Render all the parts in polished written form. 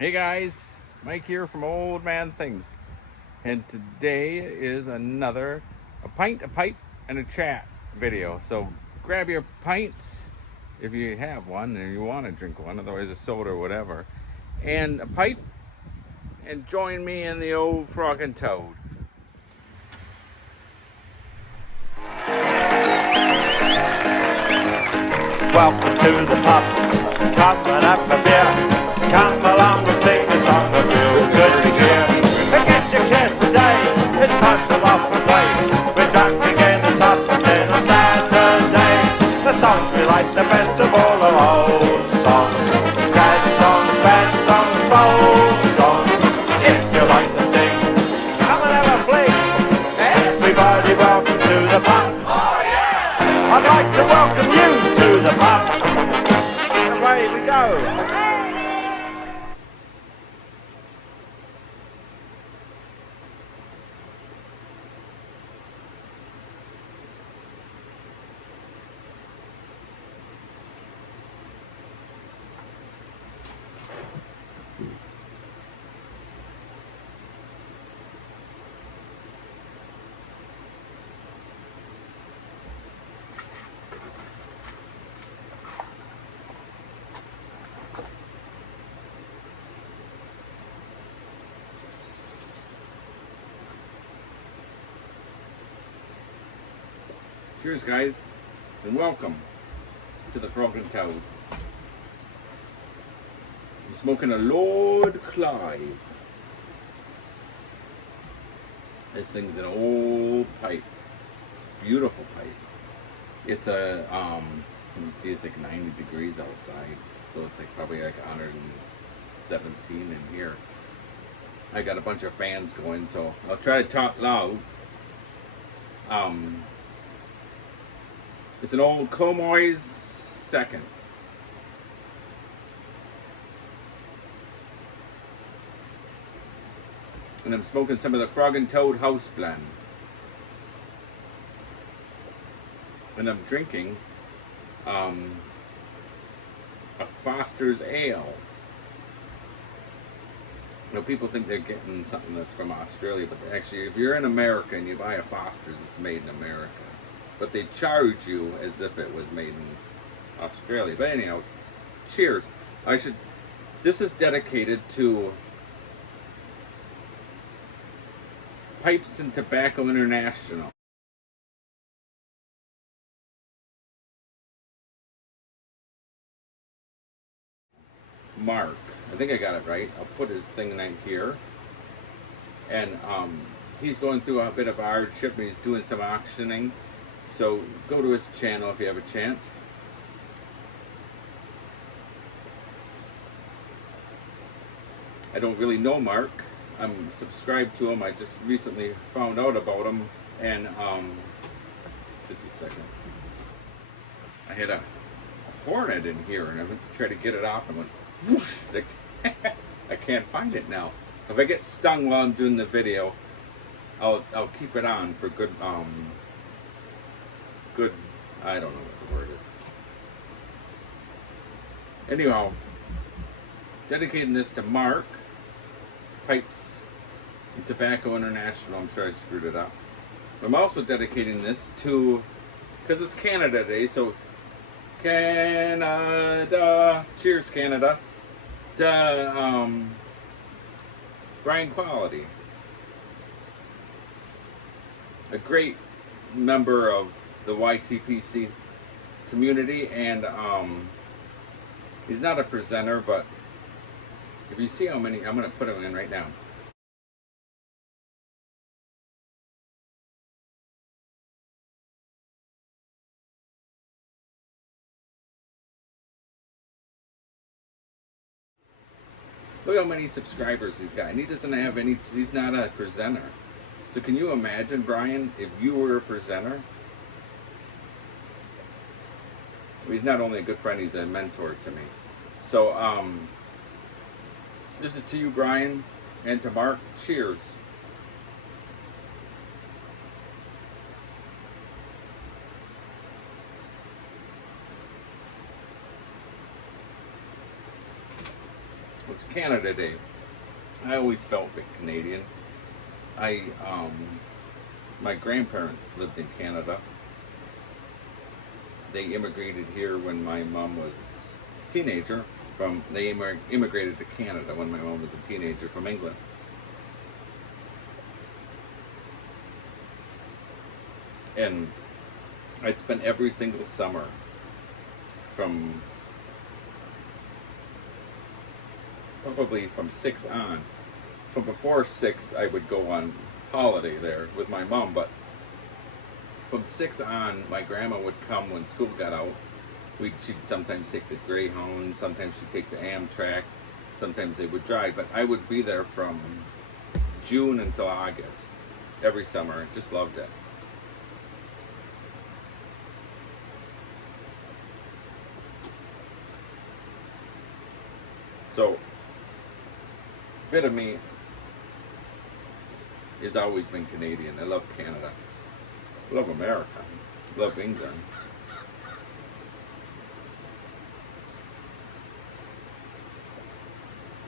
Hey guys, Mike here from Old Man Things, and today is another a pint, a pipe, and a chat video. So grab your pints if you have one and you want to drink one, otherwise a soda or whatever, and a pipe, and join me in the old Frog and Toad. Welcome to the pub, come and have a beer. Come along and sing a song of real good cheer. Forget your cares today, it's time to laugh and play. We're drunk again this afternoon on Saturday. The songs we like the best of all are old songs. Sad songs, bad songs, bold songs. If you like to sing, come and have a fling. Everybody welcome to the pub. I'd like to welcome you to the pub. Away we go. Cheers, guys, and welcome to the Frog and Toad. I'm smoking a Lord Clive. This thing's an old pipe. It's a beautiful pipe. It's a you can see it's like 90 degrees outside, so it's like probably like 117 in here. I got a bunch of fans going, so I'll try to talk loud. It's an old Comoy's second. And I'm smoking some of the Frog and Toad House Blend. And I'm drinking a Foster's Ale. You know, people think they're getting something that's from Australia, but actually, if you're in America and you buy a Foster's, it's made in America. But they charge you as if it was made in Australia. But anyhow, cheers. This is dedicated to Pipes and Tobacco International. Mark, I think I got it right. I'll put his thing right here. And he's going through a bit of hardship and he's doing some auctioning. So go to his channel if you have a chance. I don't really know Mark. I'm subscribed to him. I just recently found out about him. And just a second. I had a hornet in here and I went to try to get it off and went whoosh. I can't find it now. If I get stung while I'm doing the video, I'll keep it on for good I don't know what the word is. Anyhow, dedicating this to Mark, Pipes and Tobacco International. I'm sure I screwed it up. I'm also dedicating this to, because it's Canada Day, so Canada, cheers Canada, to Brian Quality, a great member of the YTPC community, and he's not a presenter, but if you see how many, I'm going to put him in right now. Look how many subscribers he's got, and he doesn't have any, he's not a presenter. So can you imagine, Brian, if you were a presenter? He's not only a good friend, he's a mentor to me. So this is to you, Brian, and to Mark. Cheers. was Canada Day. I always felt a bit Canadian. My grandparents lived in Canada. They immigrated here when my mom was a teenager. They immigrated to Canada when my mom was a teenager from England. And I'd spend every single summer from probably from 6 on. From before 6, I would go on holiday there with my mom, but from 6 on, my grandma would come when school got out. She'd sometimes take the Greyhound, sometimes she'd take the Amtrak, sometimes they would drive, but I would be there from June until August every summer. Just loved it. So, a bit of me has always been Canadian. I love Canada. I love America. I love England.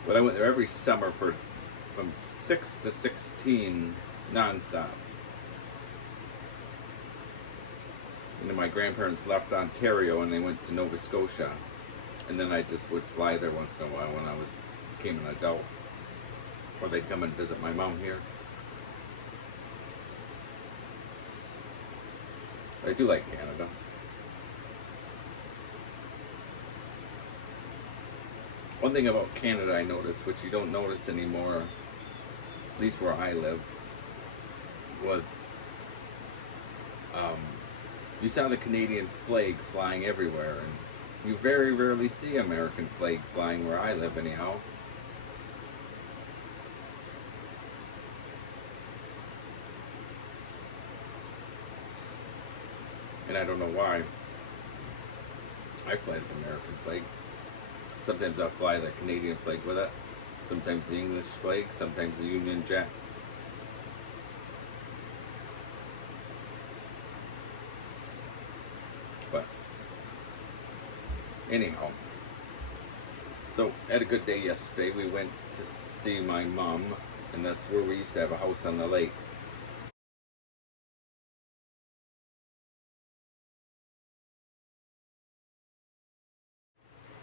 But I went there every summer from 6 to 16 nonstop. And then my grandparents left Ontario and they went to Nova Scotia. And then I just would fly there once in a while when I became an adult. Or they'd come and visit my mom here. I do like Canada. One thing about Canada I noticed, which you don't notice anymore, at least where I live, was you saw the Canadian flag flying everywhere, and you very rarely see American flag flying where I live anyhow. And I don't know why. I fly the American flag. Sometimes I'll fly the Canadian flag with it. Sometimes the English flag. Sometimes the Union Jack. But anyhow. So I had a good day yesterday. We went to see my mom. And that's where we used to have a house on the lake.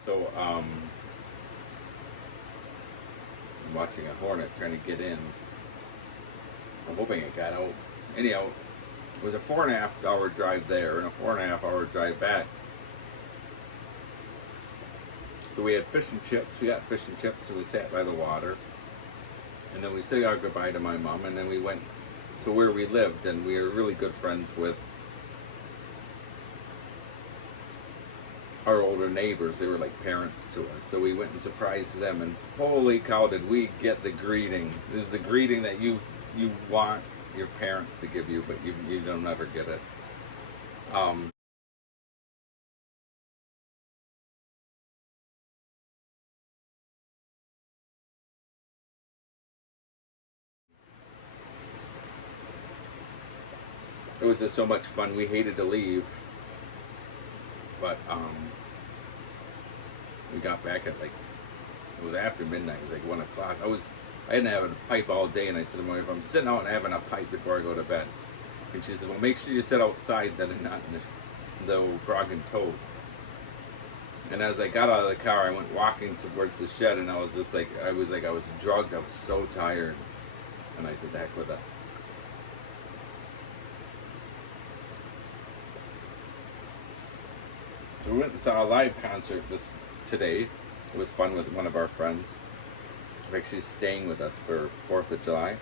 So, I'm watching a hornet trying to get in. I'm hoping it got out. Anyhow, it was a 4.5 hour drive there and a 4.5 hour drive back. So we had fish and chips. We got fish and chips, and we sat by the water. And then we said our goodbye to my mom, and then we went to where we lived, and we were really good friends with our older neighbors. They were like parents to us, so we went and surprised them, and holy cow did we get the greeting. There's the greeting that you want your parents to give you, but you don't ever get it. It was just so much fun. We hated to leave, but we got back at it was after midnight. It was like 1 o'clock. I hadn't had a pipe all day, and I said to my wife, I'm sitting out and having a pipe before I go to bed. And she said, well, make sure you sit outside then and not in the Frog and Toad. And as I got out of the car, I went walking towards the shed, and I was drugged. I was so tired. And I said, the heck with that. So we went and saw a live concert today. It was fun with one of our friends. She's staying with us for 4th of July.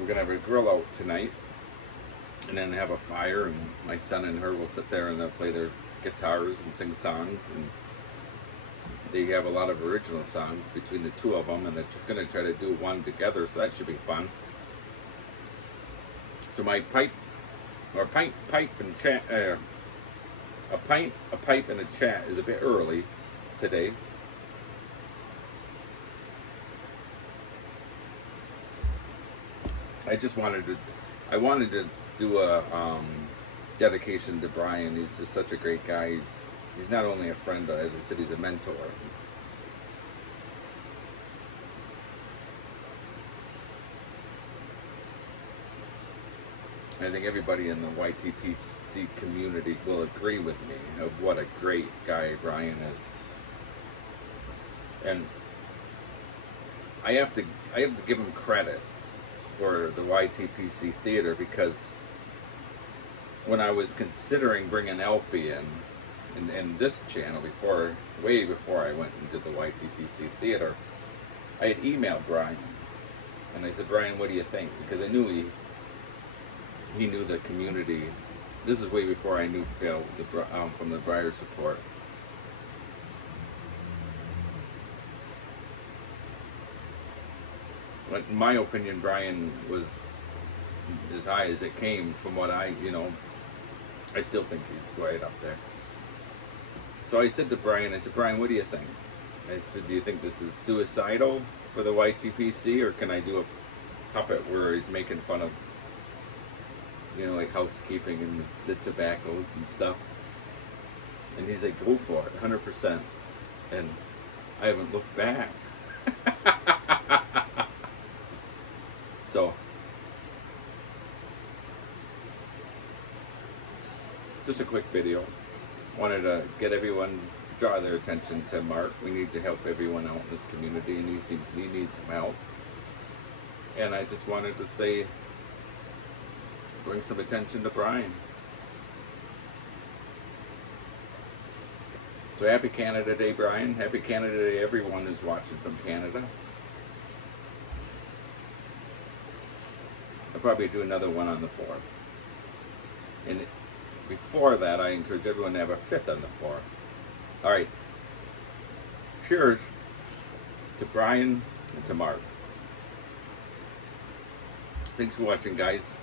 We're gonna have a grill out tonight, and then have a fire, and my son and her will sit there and they'll play their guitars and sing songs, and they have a lot of original songs between the two of them, and they're gonna try to do one together, so that should be fun. So my pipe and chat, a pint, a pipe, and a chat is a bit early today. I wanted to do a dedication to Brian. He's just such a great guy. He's not only a friend, but as I said, he's a mentor. I think everybody in the YTPC community will agree with me of what a great guy Brian is. And I have to give him credit for the YTPC theater, because when I was considering bringing Elfie in this channel way before I went and did the YTPC theater, I had emailed Brian and I said, Brian, what do you think? Because I knew he knew the community. This is way before I knew Phil from the Briar Support. But in my opinion, Brian was as high as it came from what I still think he's right up there. So I said to Brian, Brian, what do you think? I said, do you think this is suicidal for the YTPC, or can I do a puppet where he's making fun of, like housekeeping and the tobaccos and stuff? And he's like, go for it, 100%. And I haven't looked back. So, just a quick video. Wanted to get everyone, draw their attention to Mark. We need to help everyone out in this community, and he needs some help. And I just wanted to say, bring some attention to Brian. So happy Canada Day, Brian. Happy Canada Day, everyone who's watching from Canada. I'll probably do another one on the 4th. And before that, I encourage everyone to have a 5th on the 4th. All right. Cheers to Brian and to Mark. Thanks for watching, guys.